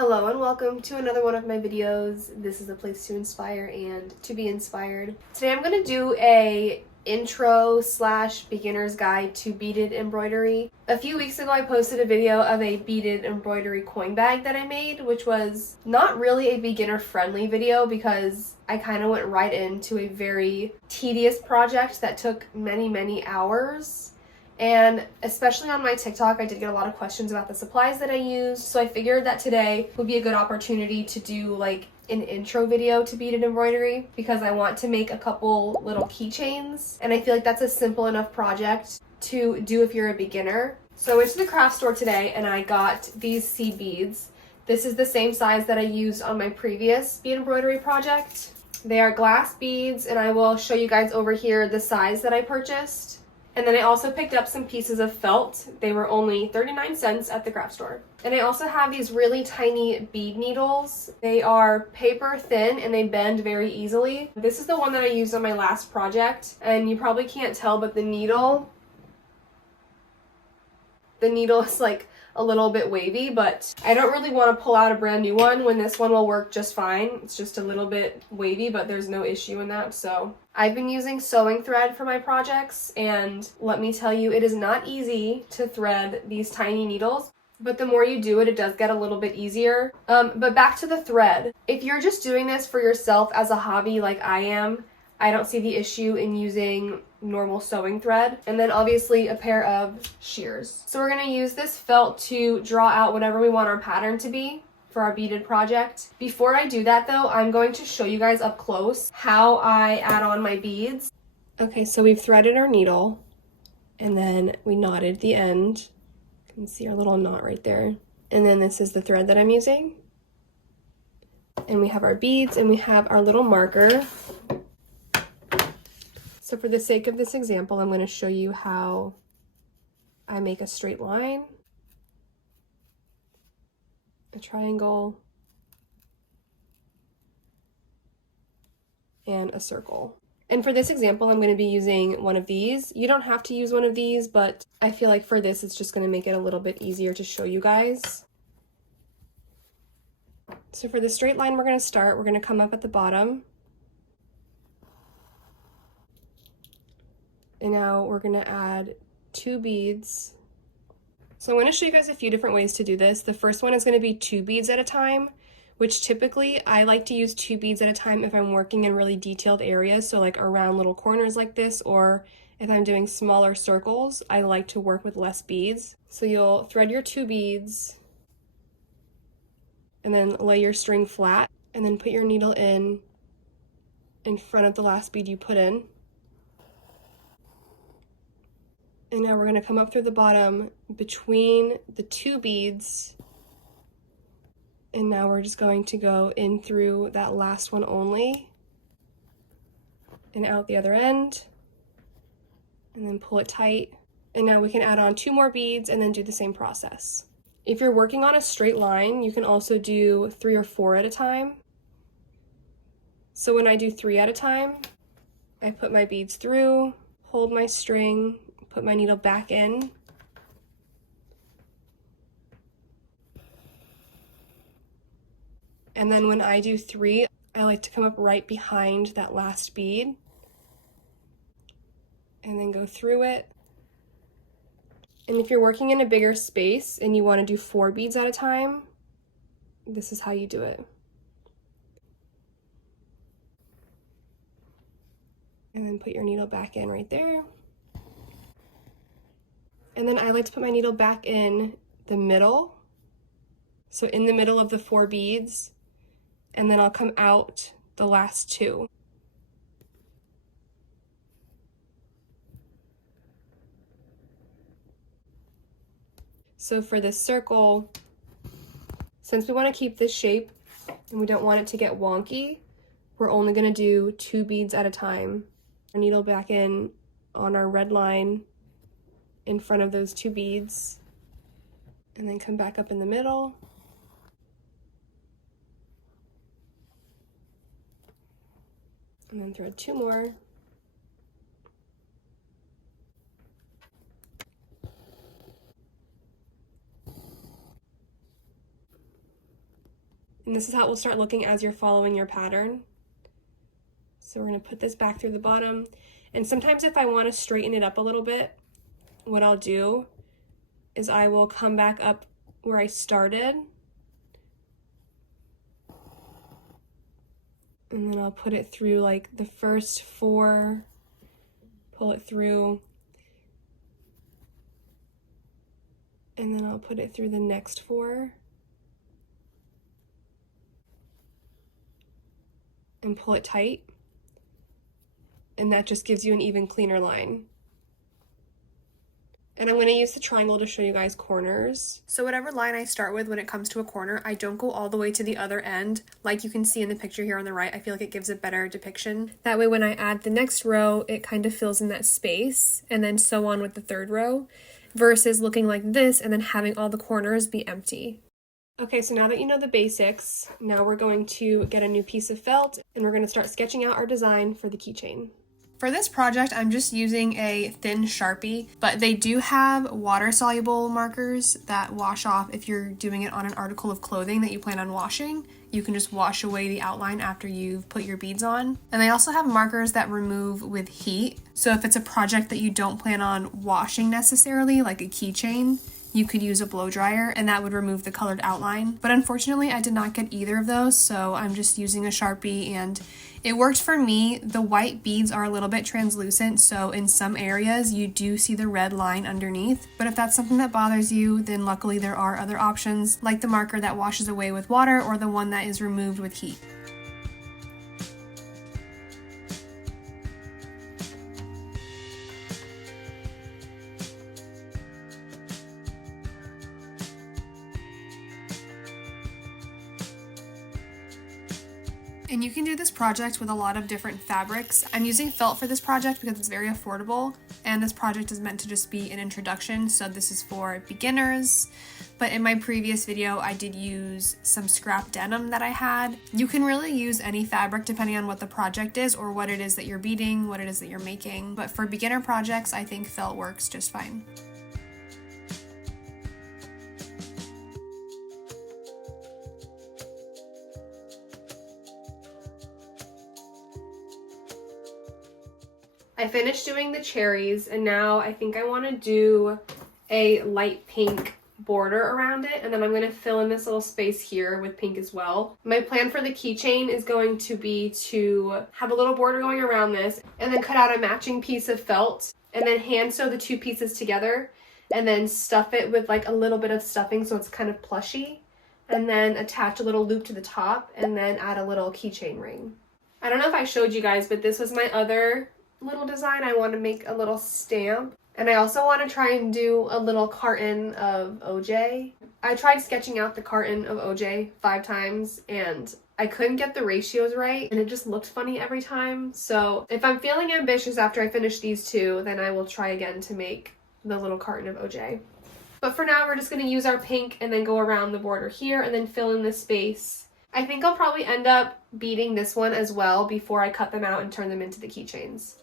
Hello and welcome to another one of my videos. This is a place to inspire and to be inspired. Today I'm going to do a intro / beginner's guide to beaded embroidery. A few weeks ago I posted a video of a beaded embroidery coin bag that I made, which was not really a beginner friendly video because I kind of went right into a very tedious project that took many hours. And especially on my TikTok, I did get a lot of questions about the supplies that I used, so I figured that today would be a good opportunity to do like an intro video to beaded embroidery because I want to make a couple little keychains, and I feel like that's a simple enough project to do if you're a beginner. So I went to the craft store today and I got these seed beads. This is the same size that I used on my previous bead embroidery project. They are glass beads, and I will show you guys over here the size that I purchased. And then I also picked up some pieces of felt. They were only 39 cents at the craft store. And I also have these really tiny bead needles. They are paper thin and they bend very easily. This is the one that I used on my last project, and you probably can't tell, but the needle is like a little bit wavy, but I don't really want to pull out a brand new one when this one will work just fine. It's just a little bit wavy, but there's no issue in that. So I've been using sewing thread for my projects, and let me tell you, it is not easy to thread these tiny needles, but the more you do it, it does get a little bit easier. But back to the thread. If you're just doing this for yourself as a hobby like I am, I don't see the issue in using normal sewing thread, and then obviously a pair of shears. So we're going to use this felt to draw out whatever we want our pattern to be for our beaded project. Before I do that though, I'm going to show you guys up close how I add on my beads. Okay, so we've threaded our needle and then we knotted the end. You can see our little knot right there. And then this is the thread that I'm using. And we have our beads and we have our little marker. So for the sake of this example, I'm going to show you how I make a straight line, a triangle, and a circle. And for this example, I'm going to be using one of these. You don't have to use one of these, but I feel like for this, it's just going to make it a little bit easier to show you guys. So for the straight line, we're going to come up at the bottom. And now we're going to add 2 beads. So I'm going to show you guys a few different ways to do this. The first one is going to be 2 beads at a time, which typically I like to use 2 beads at a time if I'm working in really detailed areas, so like around little corners like this, or if I'm doing smaller circles, I like to work with less beads. So you'll thread your 2 beads and then lay your string flat and then put your needle in front of the last bead you put in. And now we're going to come up through the bottom between the 2 beads. And now we're just going to go in through that last one only and out the other end. And then pull it tight. And now we can add on 2 more beads and then do the same process. If you're working on a straight line, you can also do 3 or 4 at a time. So when I do 3 at a time, I put my beads through, hold my string, put my needle back in, and then when I do 3, I like to come up right behind that last bead and then go through it. And if you're working in a bigger space and you want to do 4 beads at a time, this is how you do it. And then put your needle back in right there. And then I like to put my needle back in the middle, so in the middle of the 4 beads, and then I'll come out the last 2. So for this circle, since we want to keep this shape and we don't want it to get wonky, we're only going to do 2 beads at a time. Our needle back in on our red line in front of those 2 beads, and then come back up in the middle, and then thread 2 more, And this is how it will start looking as you're following your pattern. So we're going to put this back through the bottom. And sometimes if I want to straighten it up a little bit, what I'll do is I will come back up where I started. And then I'll put it through like the first 4, pull it through, and then I'll put it through the next 4, and pull it tight, and that just gives you an even cleaner line. And I'm going to use the triangle to show you guys corners. So whatever line I start with when it comes to a corner, I don't go all the way to the other end. Like you can see in the picture here on the right, I feel like it gives a better depiction. That way when I add the next row, it kind of fills in that space, and then so on with the third row, versus looking like this and then having all the corners be empty. Okay, so now that you know the basics, now we're going to get a new piece of felt and we're going to start sketching out our design for the keychain. For this project, I'm just using a thin Sharpie, but they do have water-soluble markers that wash off if you're doing it on an article of clothing that you plan on washing. You can just wash away the outline after you've put your beads on. And they also have markers that remove with heat. So if it's a project that you don't plan on washing necessarily, like a keychain, you could use a blow dryer and that would remove the colored outline. But unfortunately, I did not get either of those, so I'm just using a Sharpie and it worked for me. The white beads are a little bit translucent, so in some areas you do see the red line underneath. But if that's something that bothers you, then luckily there are other options, like the marker that washes away with water or the one that is removed with heat. And you can do this project with a lot of different fabrics. I'm using felt for this project because it's very affordable, and this project is meant to just be an introduction, so this is for beginners. But in my previous video, I did use some scrap denim that I had. You can really use any fabric depending on what the project is or what it is that you're beading, what it is that you're making. But for beginner projects, I think felt works just fine. I finished doing the cherries, and now I think I want to do a light pink border around it, and then I'm going to fill in this little space here with pink as well. My plan for the keychain is going to be to have a little border going around this, and then cut out a matching piece of felt, and then hand sew the two pieces together, and then stuff it with like a little bit of stuffing so it's kind of plushy, and then attach a little loop to the top, and then add a little keychain ring. I don't know if I showed you guys, but this was my other little design. I want to make a little stamp, and I also want to try and do a little carton of OJ. I tried sketching out the carton of OJ 5 times and I couldn't get the ratios right, and it just looked funny every time. So if I'm feeling ambitious after I finish these 2, then I will try again to make the little carton of OJ. But for now, we're just going to use our pink and then go around the border here and then fill in the space. I think I'll probably end up beading this one as well before I cut them out and turn them into the keychains.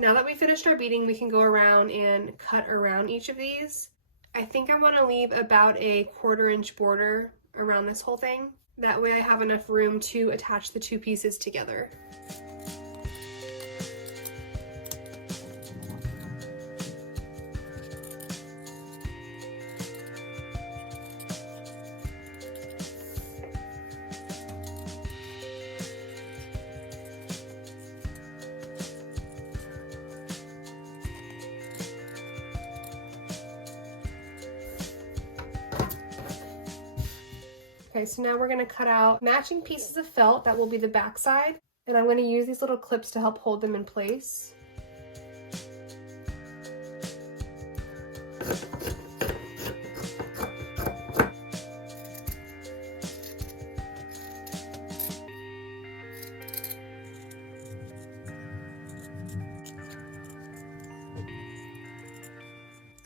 Now that we finished our beading, we can go around and cut around each of these. I think I want to leave about a 1/4 inch border around this whole thing. That way I have enough room to attach the two pieces together. Okay, so now we're going to cut out matching pieces of felt that will be the back side, and I'm going to use these little clips to help hold them in place.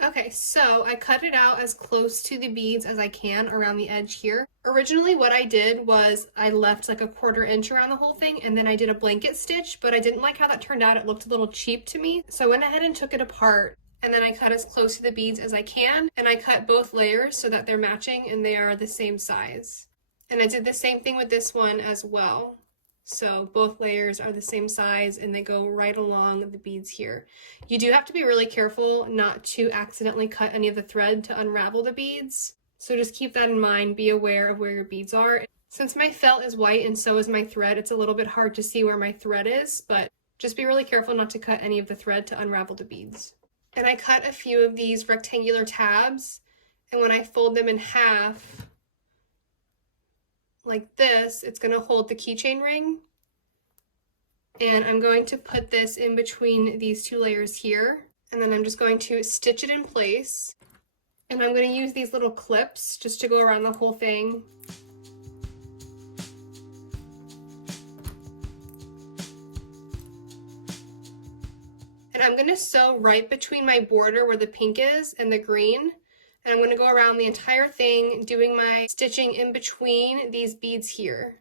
Okay, so I cut it out as close to the beads as I can around the edge here. Originally what I did was I left like a 1/4 inch around the whole thing, and then I did a blanket stitch, but I didn't like how that turned out. It looked a little cheap to me. So I went ahead and took it apart, and then I cut as close to the beads as I can, and I cut both layers so that they're matching and they are the same size. And I did the same thing with this one as well. So both layers are the same size and they go right along the beads here. You do have to be really careful not to accidentally cut any of the thread to unravel the beads. So just keep that in mind, be aware of where your beads are. Since my felt is white and so is my thread, it's a little bit hard to see where my thread is, but just be really careful not to cut any of the thread to unravel the beads. And I cut a few of these rectangular tabs, and when I fold them in half, like this, it's going to hold the keychain ring. And I'm going to put this in between these two layers here, and then I'm just going to stitch it in place. And I'm going to use these little clips just to go around the whole thing. And I'm going to sew right between my border where the pink is and the green. And I'm going to go around the entire thing doing my stitching in between these beads here.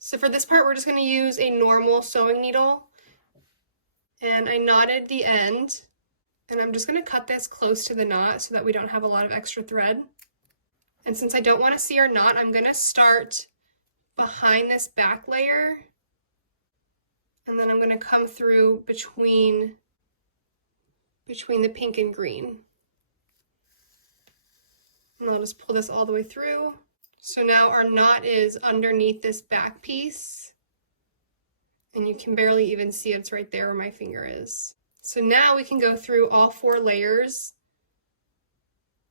So for this part, we're just going to use a normal sewing needle. And I knotted the end. And I'm just going to cut this close to the knot so that we don't have a lot of extra thread. And since I don't want to see our knot, I'm going to start behind this back layer. And then I'm going to come through between the pink and green. And I'll just pull this all the way through. So now our knot is underneath this back piece. And you can barely even see it's right there where my finger is. So now we can go through all 4 layers.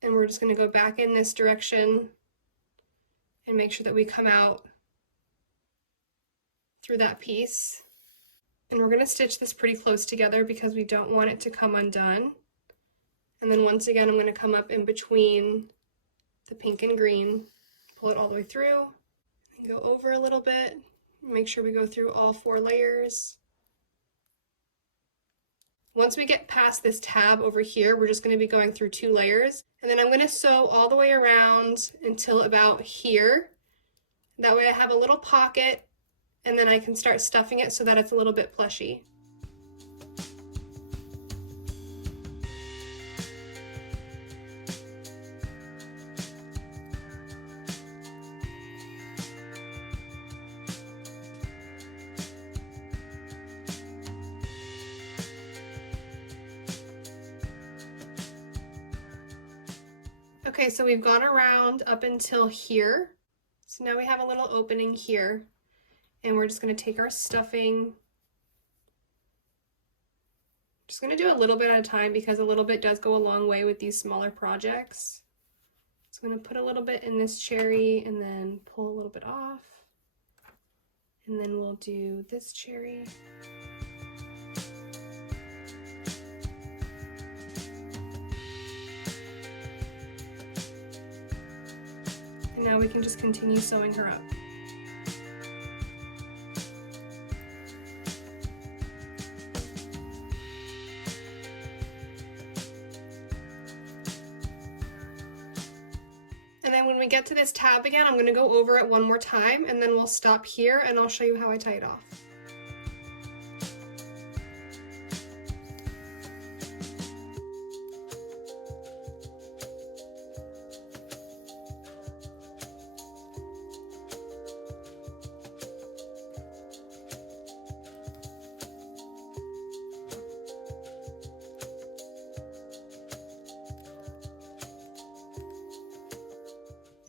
And we're just going to go back in this direction and make sure that we come out through that piece. And we're going to stitch this pretty close together because we don't want it to come undone. And then once again, I'm going to come up in between the pink and green, pull it all the way through, and go over a little bit. Make sure we go through all 4 layers. Once we get past this tab over here, we're just going to be going through 2 layers. And then I'm going to sew all the way around until about here. That way I have a little pocket, and then I can start stuffing it so that it's a little bit plushy. Okay, so we've gone around up until here. So now we have a little opening here, and we're just going to take our stuffing. Just going to do a little bit at a time because a little bit does go a long way with these smaller projects. So I'm going to put a little bit in this cherry and then pull a little bit off. And then we'll do this cherry. And now we can just continue sewing her up. And then when we get to this tab again, I'm going to go over it one more time, and then we'll stop here and I'll show you how I tie it off.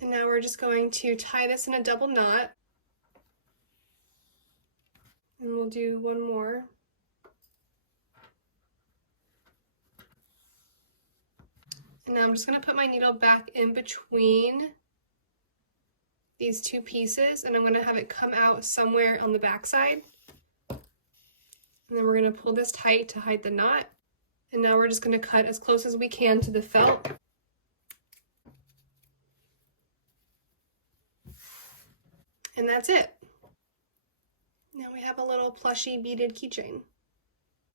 And now we're just going to tie this in a double knot. And we'll do one more. And now I'm just going to put my needle back in between these two pieces, and I'm going to have it come out somewhere on the back side. And then we're going to pull this tight to hide the knot. And now we're just going to cut as close as we can to the felt. And that's it. Now we have a little plushy beaded keychain.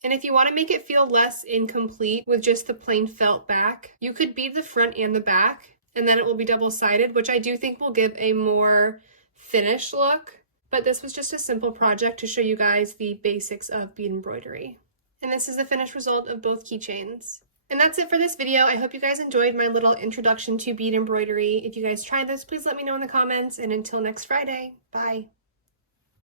And if you want to make it feel less incomplete with just the plain felt back, you could bead the front and the back, and then it will be double-sided, which I do think will give a more finished look. But this was just a simple project to show you guys the basics of bead embroidery. And this is the finished result of both keychains. And that's it for this video. I hope you guys enjoyed my little introduction to bead embroidery. If you guys tried this, please let me know in the comments. And until next Friday, bye.